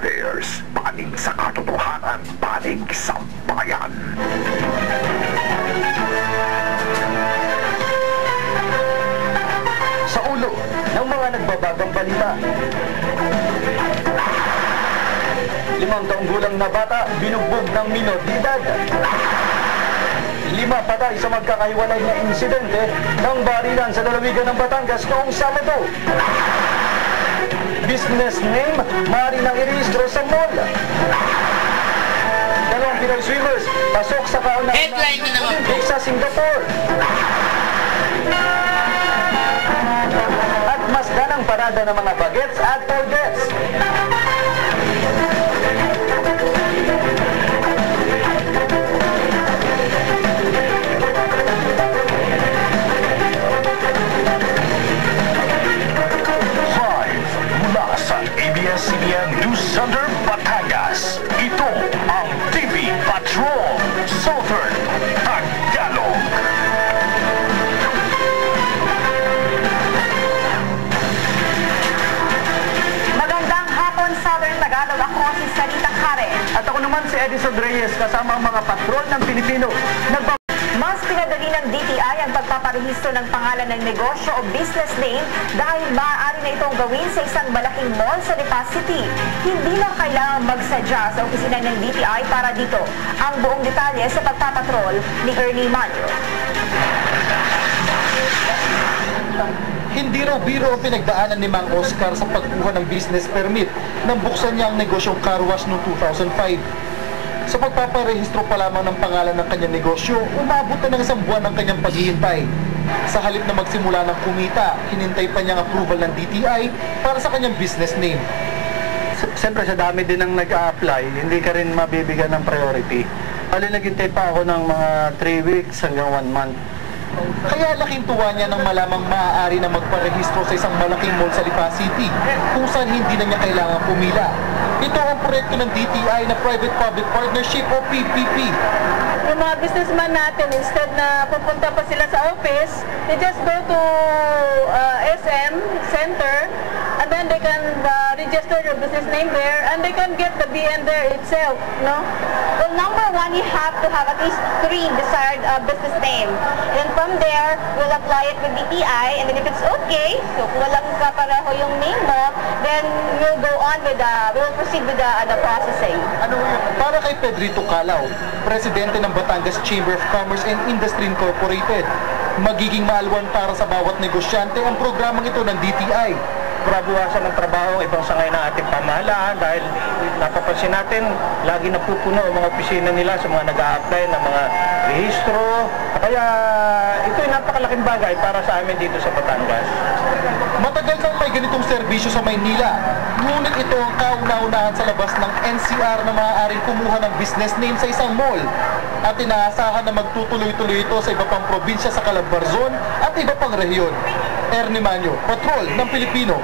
Affairs, panig sa katotohanan, panig sa bayan. Sa ulo ng mga nagbabagang balita. 5 taong gulang na bata, binugbog ng minor de edad. 5 patay sa magkakahiwalay na insidente ng barilan sa lalawigan ng Batangas noong Sabado. Business name, maaari nang irehistro sa mall. 2 Pinoy swimmers, pasok sa kaunahang Olympics sa Singapore. At mas ganang parada ng mga bagets at forgets. ABS-CBN News Center, Batangas. Ito ang TV Patrol Southern Tagalog. Magandang hapon, Southern Tagalog. Ako si Sarita Kare. At ako naman si Edison Reyes kasama ang mga patrol ng Pilipino. Mas pinadali ng DTI ang pagpaparehistro ng pangalan ng negosyo o business name dahil maaari na itong gawin sa isang malaking mall sa Lipa City. Hindi na kailangang magsadya sa opisina ng DTI para dito. Ang buong detalye sa pagpapatrol ni Ernie Manyo. Hindi raw biro ang pinagdaanan ni Mang Oscar sa pagkuha ng business permit nang buksan niya ang negosyong car wash noong 2005. Sa pagpaparehistro pa lamang ng pangalan ng kanyang negosyo, umabot na ng 1 buwan ang kanyang paghihintay. Sa halip na magsimula ng kumita, hinintay pa niyang approval ng DTI para sa kanyang business name. Siyempre sa dami din ang nag-a-apply, hindi ka rin mabibigyan ng priority. Bali naghintay pa ako ng mga 3 weeks hanggang 1 month. Kaya laking tuwa niya nang malamang maaari na magparehistro sa isang malaking mall sa Lipa City, kung saan hindi na niya kailangang pumila. Ito ang proyekto ng DTI na Private-Public Partnership o PPP. Yung mga businessman natin, instead na pupunta pa sila sa office, they just go to SM Center and then they can register your business name there and they can get the BN there itself, no? Well, number 1, you have to have at least 3 desired business name. Then from there, we'll apply it with DTI, and then if it's okay, so kung walang kapareho yung name mo, then we'll go on with we'll proceed with the processing. Para kay Pedrito Calao, presidente ng Batangas Chamber of Commerce and Industry Incorporated, magiging maalwan para sa bawat negosyante ang programang ito ng DTI. Prabuwasan ng trabaho ang ibang sangay ng ating pamahalaan dahil napapansin natin, lagi napupuno ang mga opisina nila sa mga nag-a-apply ng mga rehistro. Kaya ito'y napakalaking bagay para sa amin dito sa Batangas. Matagal nang may ganitong serbisyo sa Maynila, ngunit ito ang kauna-unahan sa labas ng NCR na maaaring kumuha ng business name sa isang mall. At inaasahan na magtutuloy-tuloy ito sa iba pang probinsya sa Calabarzon at iba pang rehiyon. Ernie Manyo, Patrol ng Pilipino.